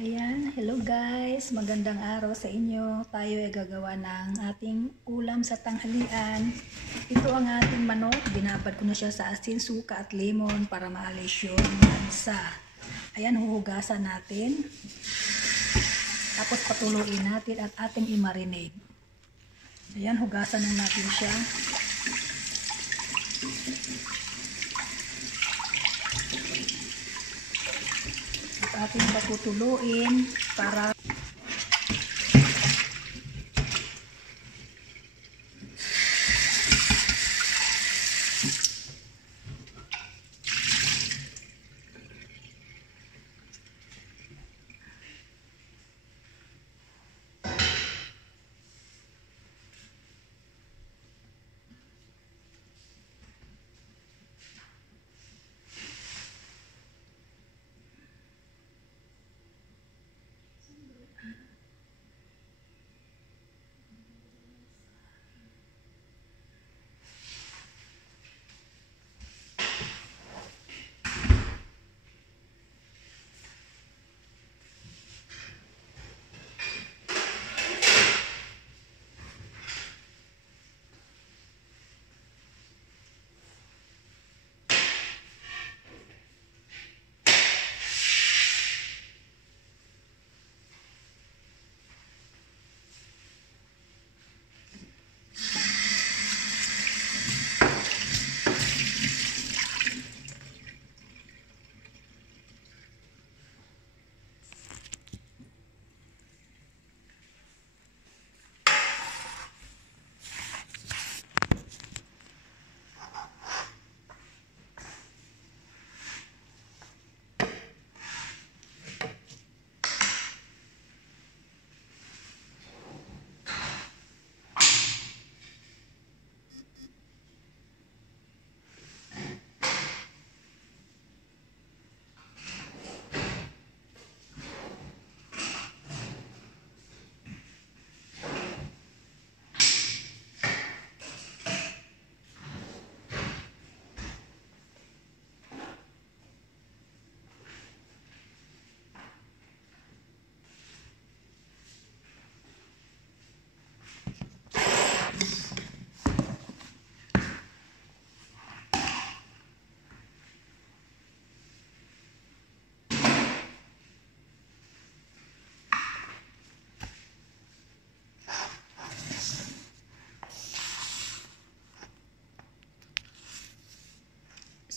Ayan, hello guys, magandang araw sa inyo. Tayo ay gagawa ng ating ulam sa tanghalian. Ito ang ating manok, binabad ko na siya sa asin, suka at lemon para maalis yung lansa. Ayan, huhugasan natin. Tapos patuluin natin at ating i-marinate. Ayan, hugasan na natin siya. Ating patutuluin para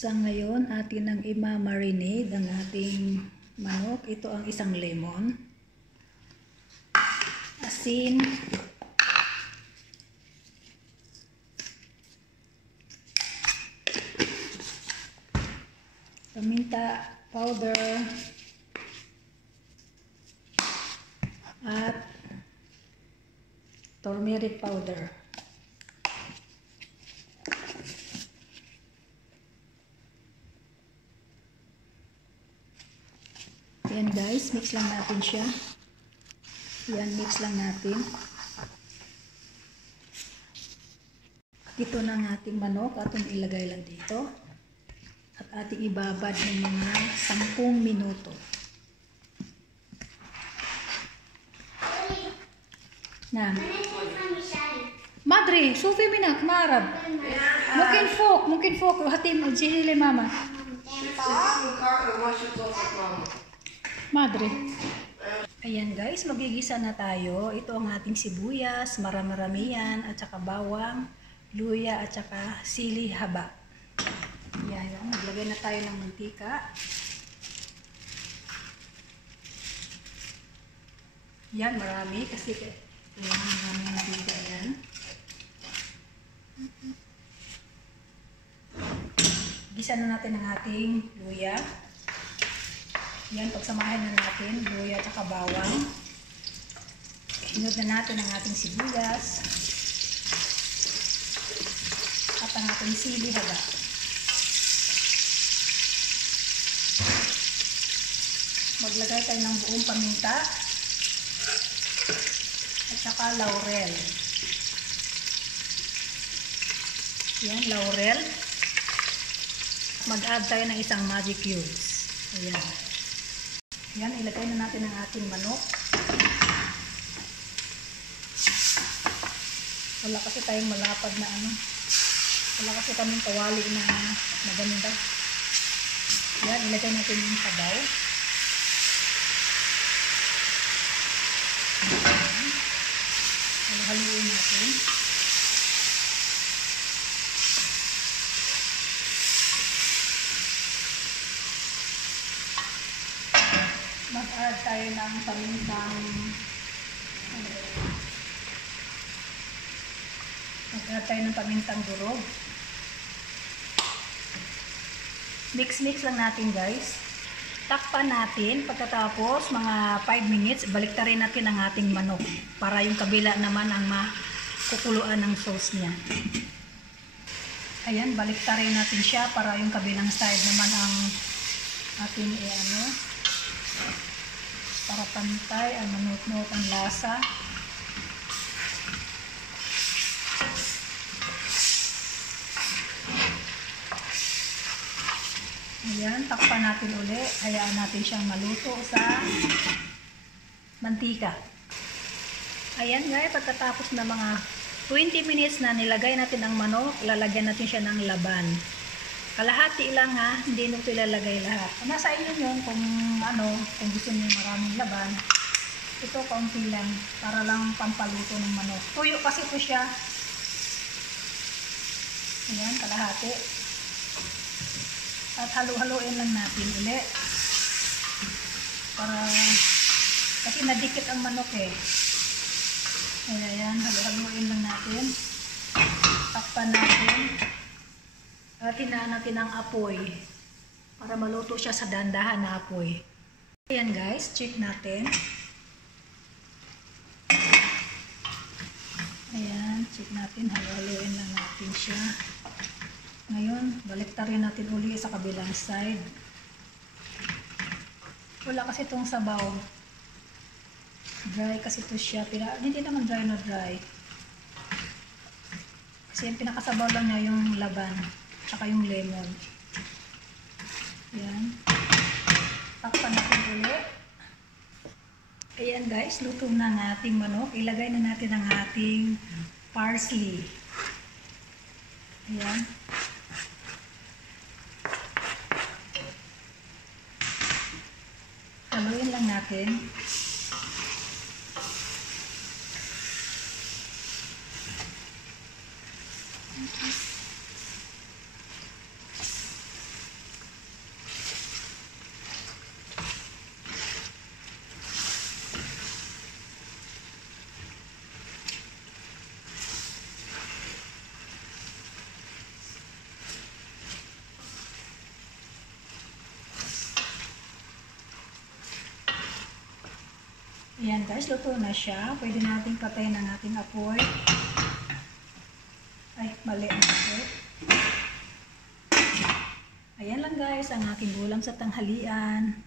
sa ngayon, atin ang ima-marinate ang ating manok. Ito ang isang lemon, asin, paminta powder, at turmeric powder. Yan guys, mix lang natin siya. Yan, mix lang natin. Ito na ang ating manok, atong ilagay lang dito. At ating ibabad ng mga 10 minuto. Na. Madre, sufi minak, marab. Mungkin fok, hatim, jinile mama. Madre. Ayan guys, magigisa na tayo. Ito ang ating sibuyas, marami yan, at saka bawang, luya, at saka sili haba. Ayan, maglagay na tayo ng mantika. Yan, marami kasi marami mantika yan. Gisa na natin ang ating luya. Yan, pagsamahin na natin, luya at saka bawang. Hinod na natin ang ating sibuyas. At ang ating sili haba. Maglagay tayo ng buong paminta. At saka laurel. Yan, laurel. Mag-add tayo ng isang magic cubes. Ayan. Yan, ilagay na natin ang ating manok. Wala kasi tayong malapad na ano. Wala kasi kaming kawali na maganda. Yan, ilagay natin yung sabaw. Haluin natin. Mag-add tayo ng pamintang durog. Mix lang natin, guys. Takpan natin. Pagkatapos mga 5 minutes, baliktarin natin ang ating manok para yung kabila naman ang makukuluan ng sauce niya. Ayan, baliktarin natin siya para yung kabilang side naman ang ating para pantay ang manok ang lasa. Ayan, takpan natin uli. Hayaan natin siyang maluto sa mantika. Ayan guys, pagkatapos na mga 20 minutes na nilagay natin ang manok, lalagyan natin siya ng laban. Kalahati lang ha, hindi nyo ilalagay lahat. Nasa inyo yun kung kung gusto niyo maraming laban. Ito kaunti lang, para lang pampaluto ng manok. Tuyo kasi ito siya. Ayan, kalahati. At halu-haluin lang natin uli. Kasi nadikit ang manok eh. Ayan, halu-haluin lang natin. Takpan natin. At hinaan natin ang apoy. Para maluto siya sa dandahan na apoy. Ayan guys, check natin. Ayan, check natin. Halu-haluin lang natin siya. Ngayon, baliktarin natin uli sa kabilang side. Wala kasi itong sabaw. Dry kasi ito siya. Hindi naman dry na dry. Kasi yung pinakasabaw lang niya yung laban. Tsaka yung lemon. Ayan. Takpan natin uli. Ayan guys, luto na ang ating manok. Ilagay na natin ang ating parsley. Ayan. Haluin lang natin. Ayan guys, luto na siya. Pwede natin patayin ang ating apoy. Ay, mali ang apoy. Ayan lang guys, ang aking ulam sa tanghalian.